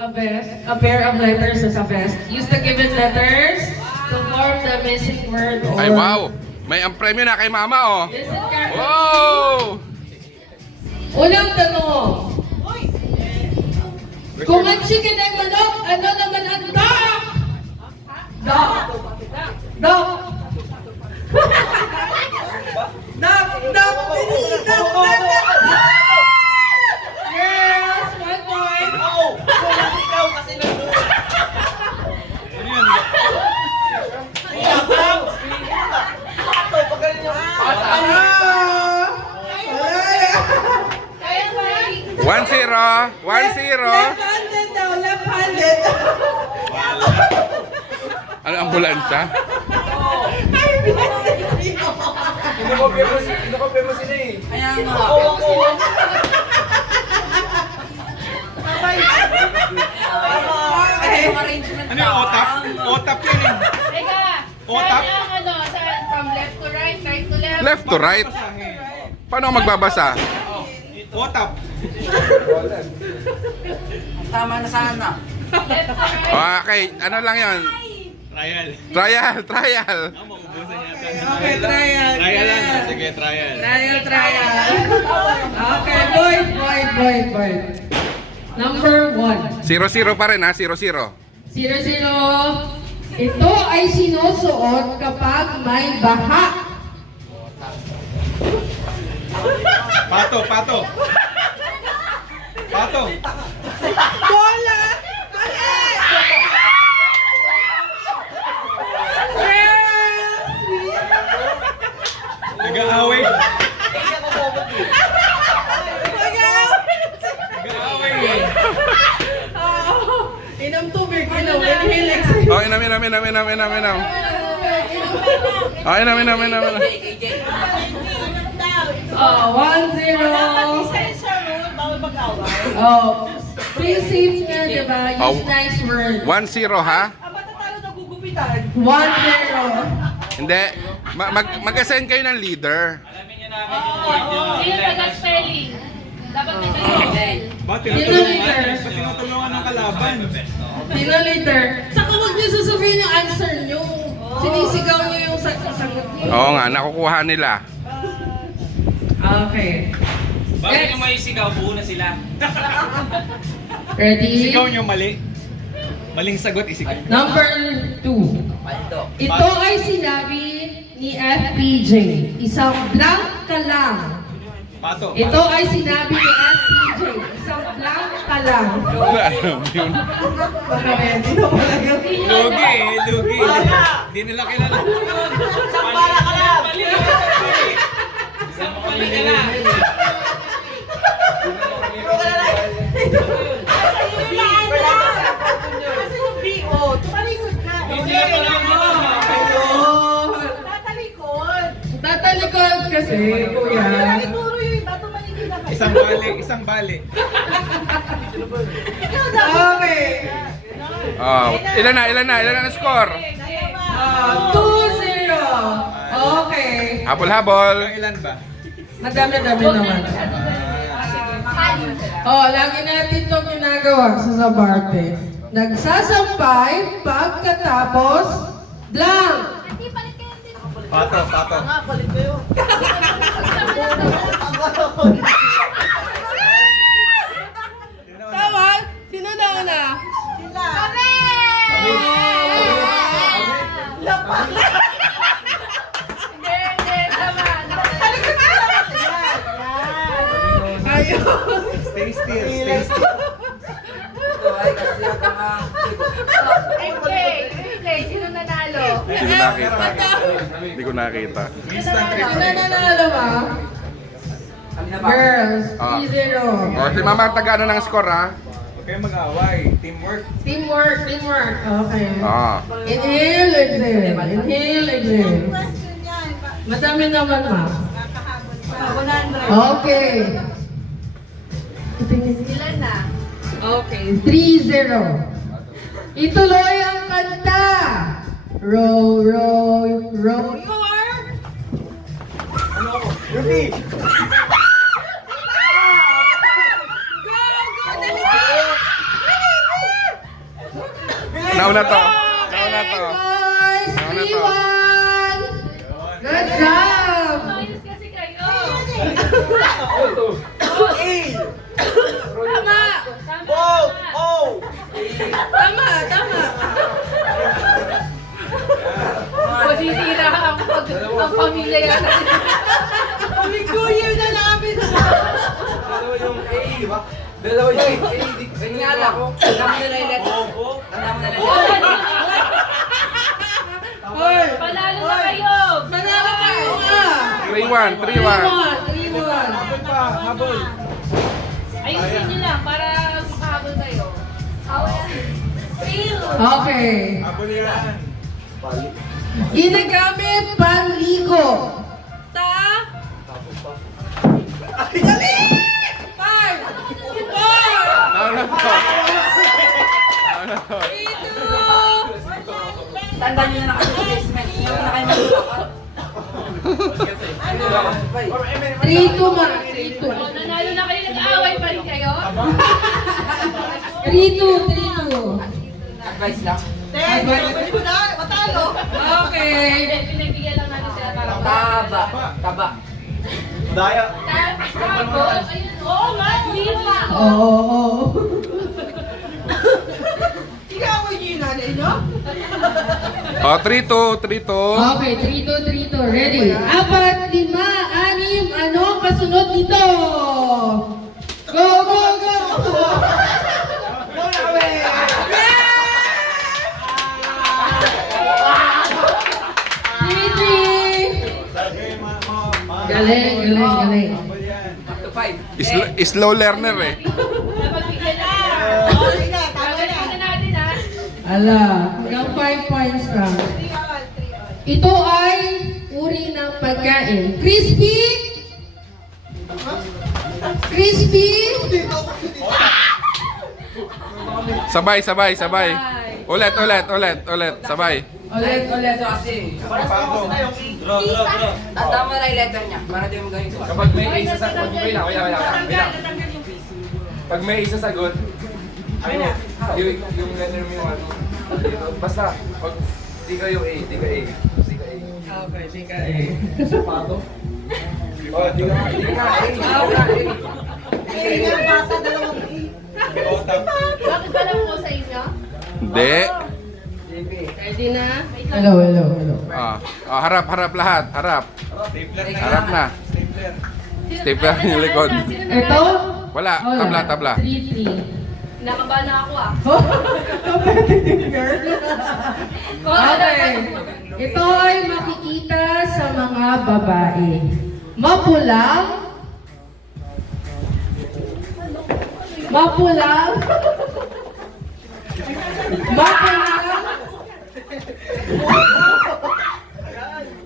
a pair of letters as a vest. Use the given letters to form the missing word or... Ay, wow! May ang premyo na kay mama, oh! Listen carefully. Wow! Unang tanong. Kung ang chicken ay manok, ano naman ang duck? Duck. Duck. Duck. Duck. Girls, 1 point. Ikaw kasi nandun. Ito, pag ganun yung... Kaya ba? 1-0! 1-0! Left-handed daw, left-handed. Ano, ambulansya? Kinokopya mo sila eh. Kaya nga. Ano yung otap? Otap yan eh. Teka, Otap? saan yung ano, saan? From left to right, right to left? Left to right? Paano ako magbabasa? Otap. Tama na sana. Left to right. Okay, ano lang yon? Trial. Trial! Maubusan yata. Okay, trial. Trial lang. Sige, trial. Trial. Okay, boy. Number 1. 0-0 pa rin, ha? 0-0. 0-0. Ito ay sinusuot kapag may baha. Pato. Bola! Nag-aaway. Inom tubig, inom. Inhale, exhale. Oh, inam. Oh, inam. KJ. 1-0. Oh, please safe nga, diba? Oh. Use nice words. 1-0, ha? 1-0. Hindi. Mag-assign kayo ng leader. Sino taga-spelling? Dapat may spelling. Ba't tinutulungan ng kalaban? Sino leader? Saka huwag niyo sasabihin yung answer niyo. Sinisigaw niyo yung sagot niyo. Oo nga, nakukuha nila. Okay. Bakit yung may sigaw, buo na sila. Ready? Sigaw nyo mali. Maling sagot, isigaw. Number 2. Ito ay sinabi ni FPJ. Isang blank ka lang. Pato. Ito ay sinabi ni FPJ. Isang blank ka lang. Wala alam yun. Baka ready na pala yun. Lugi. Hindi nila kilala. Sambara ka lang! Sambara ka lang! Kasi yung B.O. Tumalikod ka. Hindi ako lang mo! Ayun. Tatalikod. Tatalikod kasi, kuya. Ituro yung iba, tumalikod na kayo. Isang bali. Ikaw daw. Okay. Oh, ilan na score? 2-0. Okay. Habol-habol. Ilan ba? Madami-dami naman. Oh, lagi natin itong ginagawa sa Sabarte. Nagsasampay pagkatapos blank. Hindi, palit kayo din. Pato. Nga, palit kayo. Tama? Sino na una? Sila. Hindi, tama. Ayun. Stay still. Ito ay kasi ang Replay. Sino nanalo? Hindi ko nakita. Instant Sino replay. nanalo ba? Girls, 3-0. Oh, si mama taga ng score, ha? Huwag kayong mag-away. Teamwork. Teamwork. Okay. Ah. Inhale, exhale. Question yan. Madami naman, ma. Kakahabot pa. 100. Okay. Ilan na? Okay, 3-0. Ituloy ang kanta. Row. Ruby! Nauna to. Nauna to. Boys, Nauna to. 3-1. Good job. Ayos kasi kayo. Tama. Tama, tama. Masisira ang pamilya yata. New Year na namin. Dalawa yung A. Hindi nga lang. Tandaan mo na lang yung letter. Tandaan mo na lang yung letter. Hoy, Panalo na kayo. manalo kayo nga. 3-1, 3-1. Ayusin nyo lang para makahabol kayo. Okay. Habol yan. Ginagamit panligo. Dali! 5, 4, Nauna to. Nauna to. 3, Tandaan nyo na naka-placement. Hindi na kayo mag-usapan. 2, 3-2 ma. 3-2. Nanalo na kayo, nag-aaway pa rin kayo. 3-2. Advice lang. Pwede ko na, matalo. Okay. Hindi, pinagbigyan lang natin sila para Taba. Taba. Daya. Tago, ayun. Oo nga, Lima. Oo. Ikaw niyo yung nanay niyo? Oh, 3-2, 3-2. Okay, 3-2. Ready? 4, 5, 6. Ano ang kasunod nito? Go, go, go! Galing. Habol yan. Up to 5. Slow learner eh. Napagbigyan na. Okay na, tama na. Gagawin na natin ha. Ala, hanggang 5 points lang. 3-1. Ito ay uri ng pagkain. Crispy! Crispy! Sabay. Ulit. Sabay. Ulit. So kasi, Pato. tandaan mo na lang yung letter niya. Para di mo ganito. Kapag may isa sa wait lang. Pag may isa sagot, yung letter mo yung ano. dito. Basta, pag di kayo A, di ka A. Di ka A. Okay, sige. Oh, di ka A. Kaya nga bata, dalawang Bakit ba lang po sa inyo? Hindi. Ready na? Hello. Harap lahat. Harap. Stapler na. Harap na. Stapler. Stapler yung likod. Ito? Wala. Tabla. 3-3. Nakabahan na ako ah. Competitive girl. Oh, Okay. Ito ay makikita sa mga babae. Mapulang.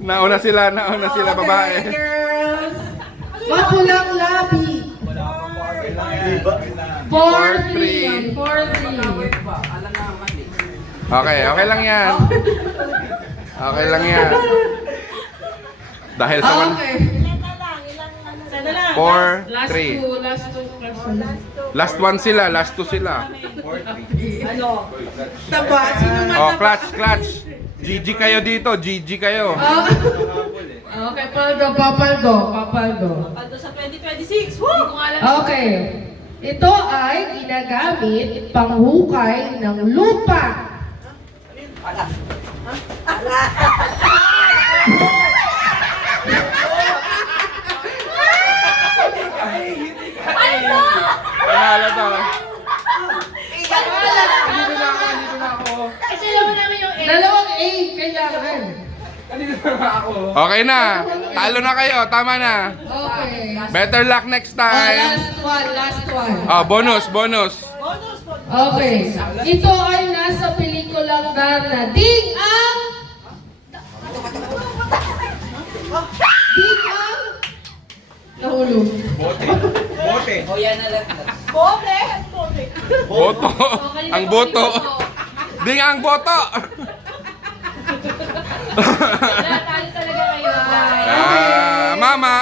Nauna sila babae. Okay, girls. Mapulang labi. 4-3. 4-3. Alam na naman eh. Okay lang yan. Dahil sa Okay. Sana lang. 4-3. Last two questions. Last one sila, last two sila. Ano? Taba, sino man Oh, clutch. GG kayo dito, GG kayo. Okay, Papaldo. Paldo sa 2026. Woo! Hindi ko nga alam. Okay. Ito ay ginagamit panghukay ng lupa. Panalo to. Kasi alam mo namin yung A. Dalawang A kailangan. Okay na. Talo na kayo, tama na. Okay. Better luck next time. Last one. Oh, bonus. Bonus. Okay. Ito ay nasa pelikulang na Dig ang nahulog. Bote. O yan na lang. Bote. Bote. Boto. Ang boto. Ding ang boto. Wala, talo talaga kayo. Mama.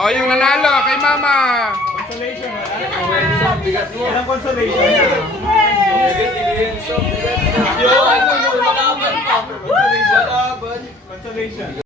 Oh, yung nanalo kay Mama. Consolation wala. Walang consolation. Consolation.